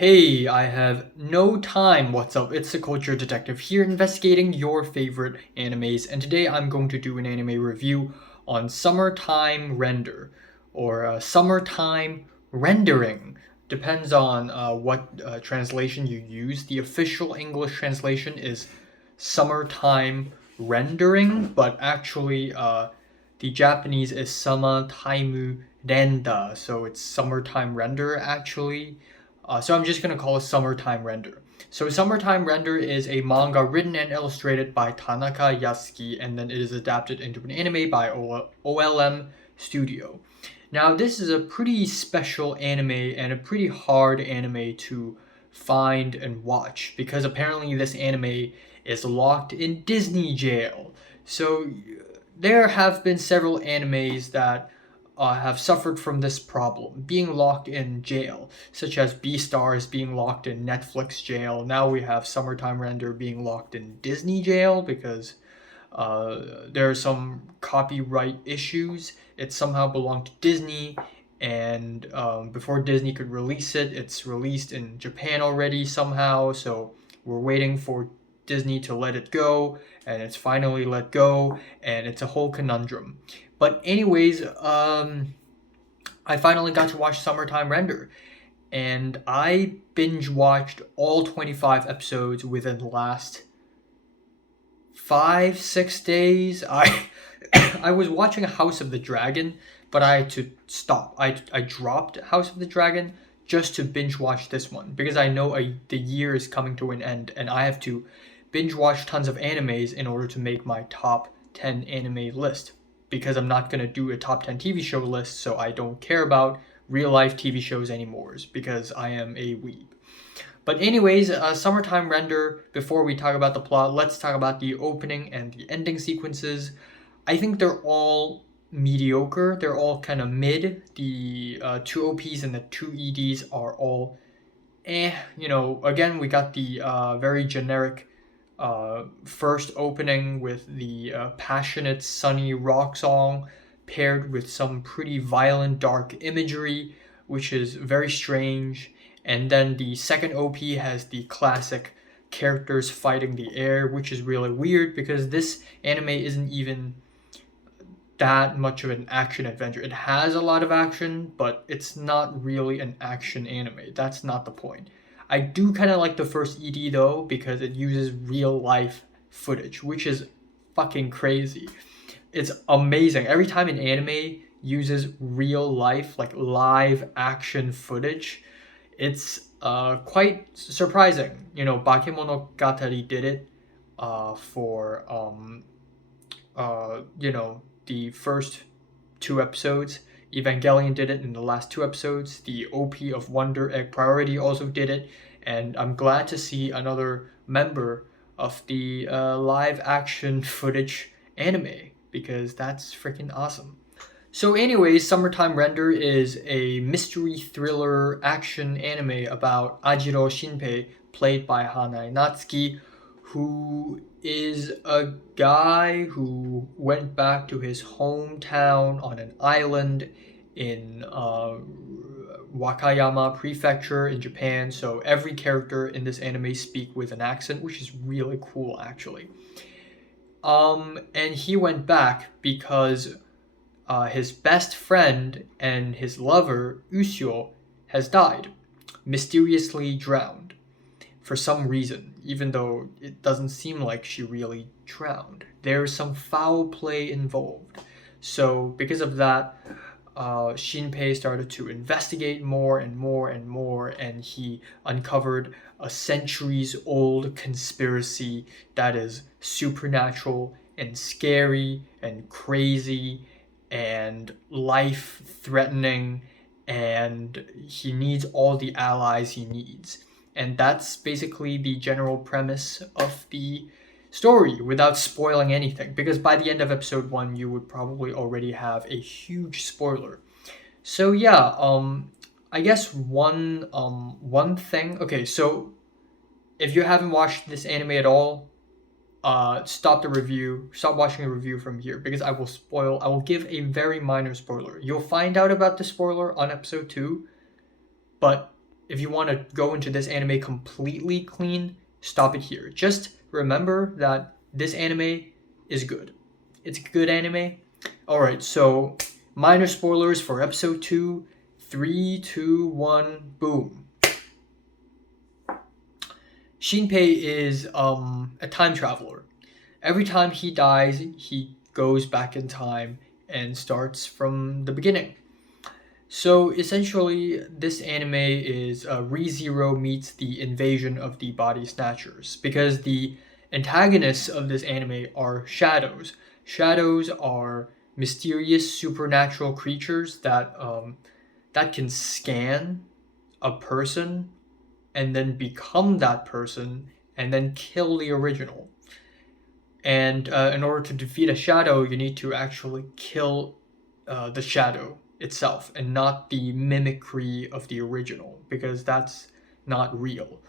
Hey, I have no time. What's up? It's the Culture Detective here investigating your favorite animes, and today I'm going to do an anime review on Summertime Render or Summertime Rendering. Depends on what translation you use. The official English translation is Summertime Rendering, but actually, the Japanese is Summertime Renda, so it's Summertime Render actually. So I'm just going to call it Summertime Render. So Summertime Render is a manga written and illustrated by Tanaka Yasuki, and then it is adapted into an anime by OLM Studio. Now, this is a pretty special anime and a pretty hard anime to find and watch because apparently this anime is locked in Disney jail. So there have been several animes that have suffered from this problem, being locked in jail, such as Beastars being locked in Netflix jail. Now we have Summertime Render being locked in Disney jail because there are some copyright issues. It somehow belonged to Disney, and before Disney could release it, it's released in Japan already somehow. So we're waiting for Disney to let it go, and it's finally let go, and it's a whole conundrum. But anyways, I finally got to watch Summertime Render, and I binge watched all 25 episodes within the last 5 6 days. I was watching House of the Dragon, but I had to stop. I dropped House of the Dragon just to binge watch this one because I know the year is coming to an end, and I have to binge watch tons of animes in order to make my top 10 anime list because I'm not going to do a top 10 TV show list, so I don't care about real life TV shows anymore because I am a weeb. But anyways, Summertime Render, before we talk about the plot, let's talk about the opening and the ending sequences. I think they're all mediocre. They're all kind of mid. The two OPs and the two EDs are all again, we got the very generic first opening with the passionate, sunny rock song paired with some pretty violent, dark imagery, which is very strange. And then the second OP has the classic characters fighting the air, which is really weird because this anime isn't even that much of an action adventure. It has a lot of action, but it's not really an action anime. That's not the point. I do kind of like the first ED though because it uses real life footage, which is fucking crazy. It's amazing. Every time an anime uses real life, like live action footage, it's quite surprising. Bakemonogatari did it for the first two episodes. Evangelion did it in the last two episodes. The OP of Wonder Egg Priority also did it, and I'm glad to see another member of the live action footage anime because that's freaking awesome. So, anyways, Summertime Render is a mystery thriller action anime about Ajiro Shinpei, played by Hanae Natsuki, who is a guy who went back to his hometown on an island in Wakayama Prefecture in Japan. So every character in this anime speak with an accent, which is really cool, actually. And he went back because his best friend and his lover, Usio, has died, mysteriously drowned for some reason, even though it doesn't seem like she really drowned. There's some foul play involved. So, because of that, Shinpei started to investigate more and more and more, and he uncovered a centuries old conspiracy that is supernatural and scary and crazy and life threatening, and he needs all the allies he needs. And that's basically the general premise of the story without spoiling anything, because by the end of episode 1 you would probably already have a huge spoiler. So yeah, I guess one thing. Okay, so if you haven't watched this anime at all, stop watching the review from here because I will give a very minor spoiler. You'll find out about the spoiler on episode 2, but if you want to go into this anime completely clean, stop it here. Just remember that this anime is good. It's a good anime. Alright, so minor spoilers for episode 2. 3, 2, 1, boom. Shinpei is a time traveler. Every time he dies, he goes back in time and starts from the beginning. So essentially, this anime is ReZero meets the invasion of the Body Snatchers, because the antagonists of this anime are shadows. Shadows are mysterious supernatural creatures that can scan a person and then become that person and then kill the original. And in order to defeat a shadow, you need to actually kill the shadow itself and not the mimicry of the original, because that's not real.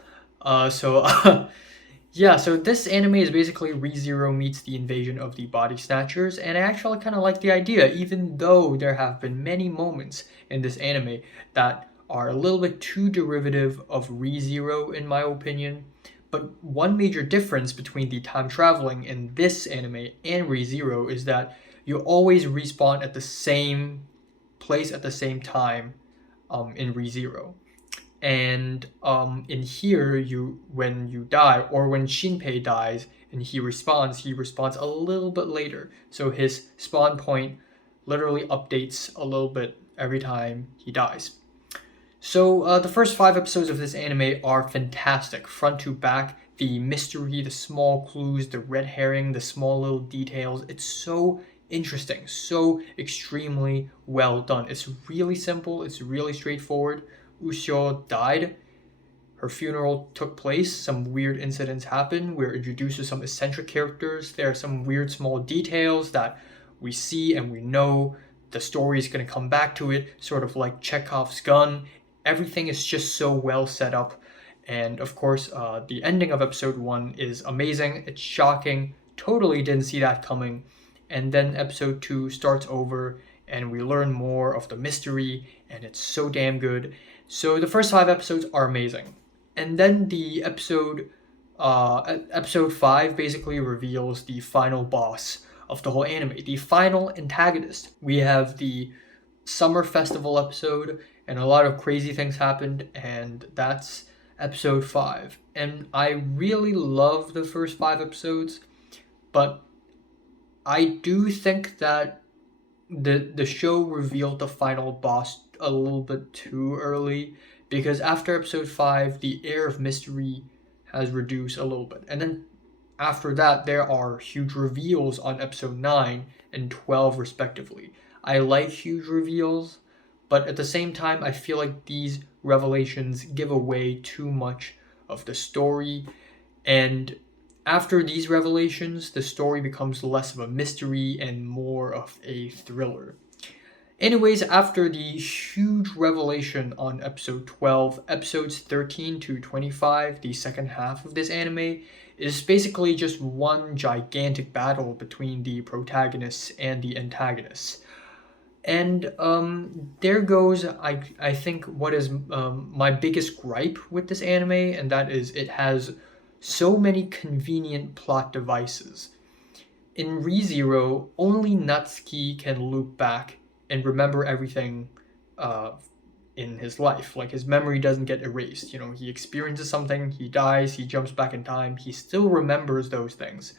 Yeah, so this anime is basically ReZero meets the invasion of the Body Snatchers, and I actually kind of like the idea, even though there have been many moments in this anime that are a little bit too derivative of ReZero, in my opinion. But one major difference between the time traveling in this anime and ReZero is that you always respawn at the same place at the same time in ReZero. And in here, when you die, or when Shinpei dies and he respawns a little bit later. So his spawn point literally updates a little bit every time he dies. So the first 5 episodes of this anime are fantastic, front to back. The mystery, the small clues, the red herring, the small little details. It's so interesting, so extremely well done. It's really simple, it's really straightforward. Ushio died. Her funeral took place. Some weird incidents happened. We're introduced to some eccentric characters. There are some weird small details that we see and we know the story is going to come back to it, sort of like Chekhov's gun. Everything is just so well set up. And of course, the ending of episode 1 is amazing. It's shocking. Totally didn't see that coming. And then episode 2 starts over and we learn more of the mystery, and it's so damn good. So the first 5 episodes are amazing. And then the episode 5 basically reveals the final boss of the whole anime, the final antagonist. We have the summer festival episode, and a lot of crazy things happened, and that's episode 5. And I really love the first 5 episodes, but I do think that the show revealed the final boss a little bit too early, because after episode 5, the air of mystery has reduced a little bit. And then after that, there are huge reveals on episode 9 and 12 respectively. I like huge reveals, but at the same time, I feel like these revelations give away too much of the story. And after these revelations, the story becomes less of a mystery and more of a thriller. Anyways, after the huge revelation on episode 12, episodes 13 to 25, the second half of this anime, is basically just one gigantic battle between the protagonists and the antagonists. And there goes, I think, what is my biggest gripe with this anime, and that is it has so many convenient plot devices. In ReZero, only Natsuki can loop back and remember everything in his life. Like, his memory doesn't get erased. You know, he experiences something, he dies, he jumps back in time, he still remembers those things.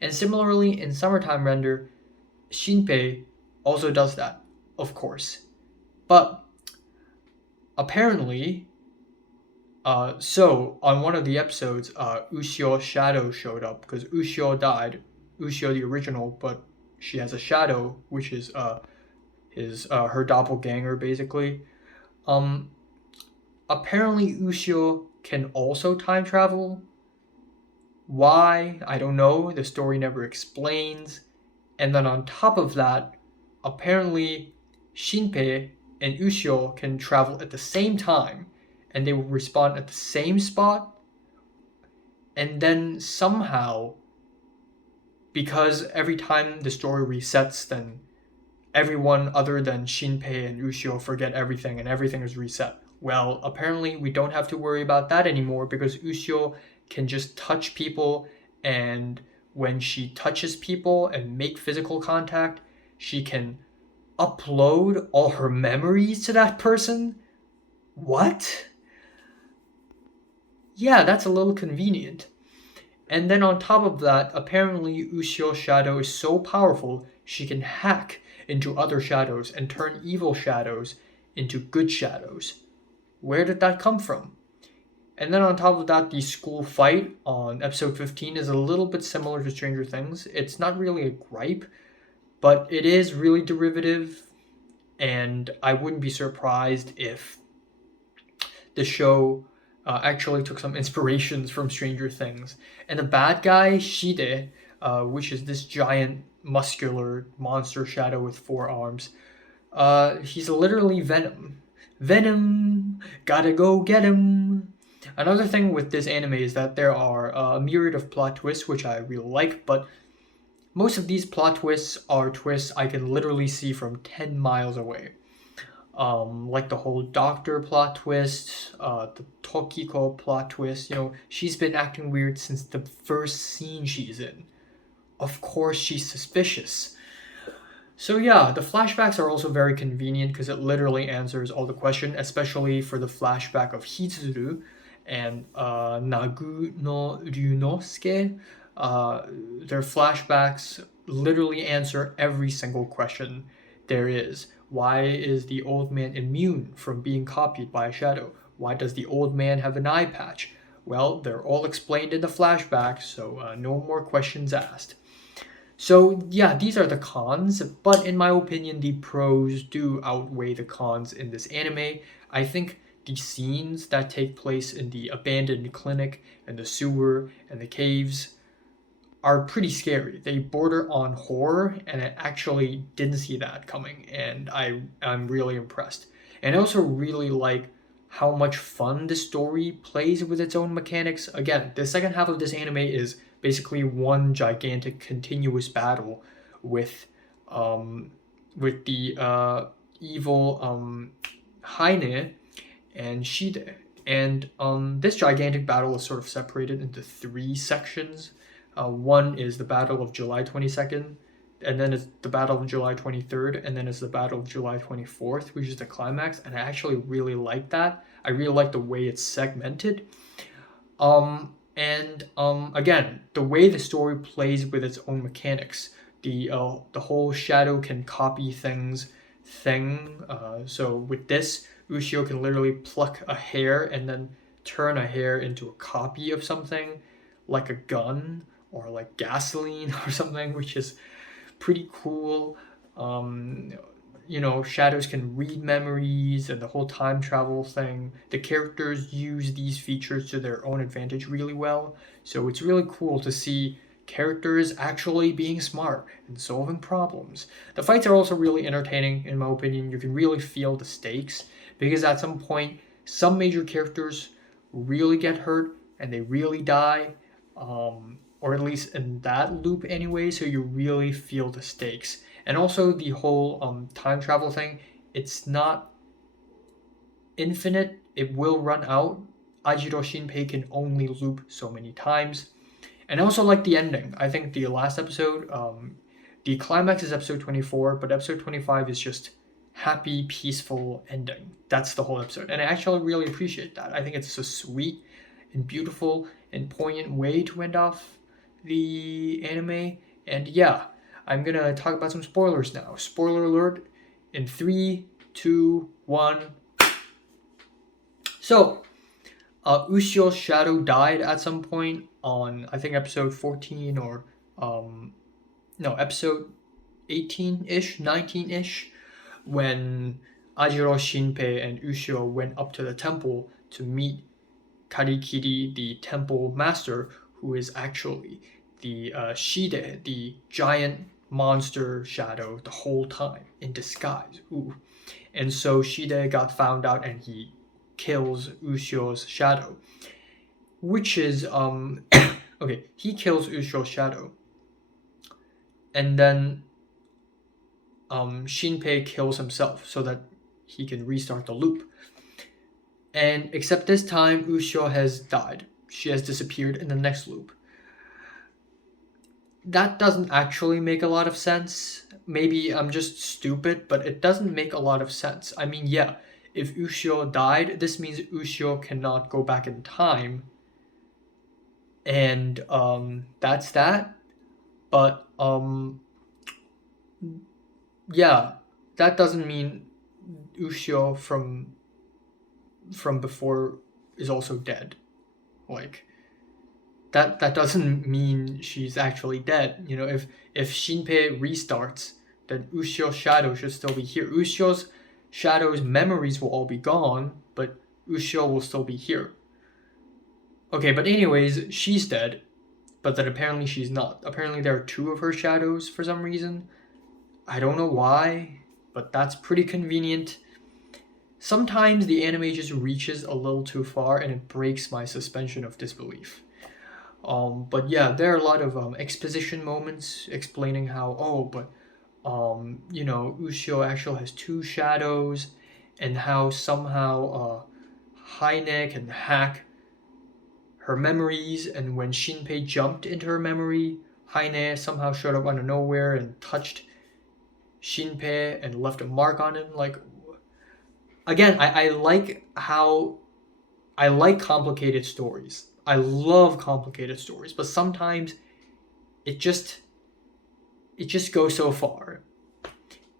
And similarly, in Summertime Render, Shinpei also does that, of course. But apparently, so on one of the episodes, Ushio Shadow showed up because Ushio died. Ushio the original, but she has a shadow, which is her doppelganger basically. Apparently Ushio can also time travel. Why? I don't know. The story never explains. And then on top of that, apparently Shinpei and Ushio can travel at the same time, and they will respawn at the same spot. And then somehow, because every time the story resets, then everyone other than Shinpei and Ushio forget everything and everything is reset. Well, apparently we don't have to worry about that anymore because Ushio can just touch people, and when she touches people and make physical contact, she can upload all her memories to that person. What? Yeah, that's a little convenient. And then on top of that, apparently Ushio's shadow is so powerful she can hack into other shadows and turn evil shadows into good shadows. Where did that come from? And then on top of that, the school fight on episode 15 is a little bit similar to Stranger Things. It's not really a gripe, but it is really derivative, and I wouldn't be surprised if the show actually took some inspirations from Stranger Things. And the bad guy, Shide, which is this giant, muscular monster shadow with 4 arms, he's literally Venom. Venom, gotta go get him. Another thing with this anime is that there are a myriad of plot twists, which I really like, but most of these plot twists are twists I can literally see from 10 miles away. Like the whole doctor plot twist, the Tokiko plot twist. She's been acting weird since the first scene she's in. Of course, she's suspicious. So yeah, the flashbacks are also very convenient because it literally answers all the questions, especially for the flashback of Hitsuru and Nagu no Ryunosuke. Their flashbacks literally answer every single question there is. Why is the old man immune from being copied by a shadow? Why does the old man have an eye patch? Well, they're all explained in the flashback, so no more questions asked. So yeah, these are the cons, but in my opinion, the pros do outweigh the cons in this anime. I think the scenes that take place in the abandoned clinic and the sewer and the caves are pretty scary. They border on horror, and I actually didn't see that coming, and I'm really impressed. And I also really like how much fun the story plays with its own mechanics. Again, the second half of this anime is basically one gigantic continuous battle with the evil Heine and Shide. And this gigantic battle is sort of separated into 3 sections. One is the Battle of July 22nd, and then it's the Battle of July 23rd, and then it's the Battle of July 24th, which is the climax. And I actually really like that. I really like the way it's segmented. Again, the way the story plays with its own mechanics. The whole shadow can copy things thing. So with this, Ushio can literally pluck a hair and then turn a hair into a copy of something, like a gun or like gasoline or something, which is pretty cool. Shadows can read memories and the whole time travel thing. The characters use these features to their own advantage really well. So it's really cool to see characters actually being smart and solving problems. The fights are also really entertaining, in my opinion. You can really feel the stakes because at some point, some major characters really get hurt and they really die, or at least in that loop anyway, so you really feel the stakes. And also the whole time travel thing, it's not infinite, it will run out. Ajiro Shinpei can only loop so many times. And I also like the ending. I think the last episode, the climax is episode 24, but episode 25 is just happy, peaceful ending. That's the whole episode. And I actually really appreciate that. I think it's a sweet and beautiful and poignant way to end off the anime. And yeah, I'm gonna talk about some spoilers now. Spoiler alert in 3, 2, 1. So, Ushio's shadow died at some point on, I think, episode 14 or, episode 18-ish, 19-ish, when Ajiro Shinpei and Ushio went up to the temple to meet Karikiri, the temple master, who is actually the Shide, the giant monster shadow the whole time in disguise. Ooh. And so Shide got found out and he kills Ushio's shadow, which is okay, he kills Ushio's shadow, and then Shinpei kills himself so that he can restart the loop. And except this time, Ushio has died. She has disappeared in the next loop. That doesn't actually make a lot of sense. Maybe I'm just stupid, but it doesn't make a lot of sense. I mean, yeah, if Ushio died, this means Ushio cannot go back in time. And that's that. But yeah, that doesn't mean Ushio from before is also dead. Like that doesn't mean she's actually dead. You know, if Shinpei restarts, then Ushio's shadow should still be here. Ushio's shadow's memories will all be gone, but Ushio will still be here. Okay, but anyways, she's dead, but then apparently she's not. Apparently there are two of her shadows for some reason. I don't know why, but that's pretty convenient. Sometimes the anime just reaches a little too far and it breaks my suspension of disbelief. But yeah, there are a lot of exposition moments explaining how, Ushio actually has two shadows, and how somehow Haine can hack her memories, and when Shinpei jumped into her memory, Haine somehow showed up out of nowhere and touched Shinpei and left a mark on him. Like, again, I like how I like complicated stories. I love complicated stories, but sometimes it just goes so far.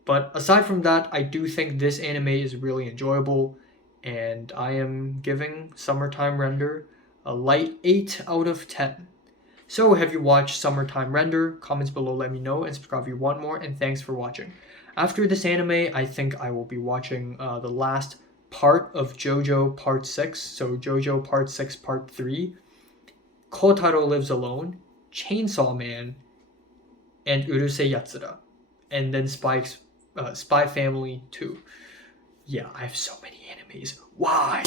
But aside from that, I do think this anime is really enjoyable, and I am giving Summertime Render a light 8 out of 10. So, have you watched Summertime Render? Comments below, let me know, and subscribe if you want more, and thanks for watching. After this anime, I think I will be watching the last part of JoJo Part 6, so JoJo Part 6 Part 3, Kotaro Lives Alone, Chainsaw Man, and Urusei Yatsura, and then Spy Family 2. Yeah, I have so many animes. Why?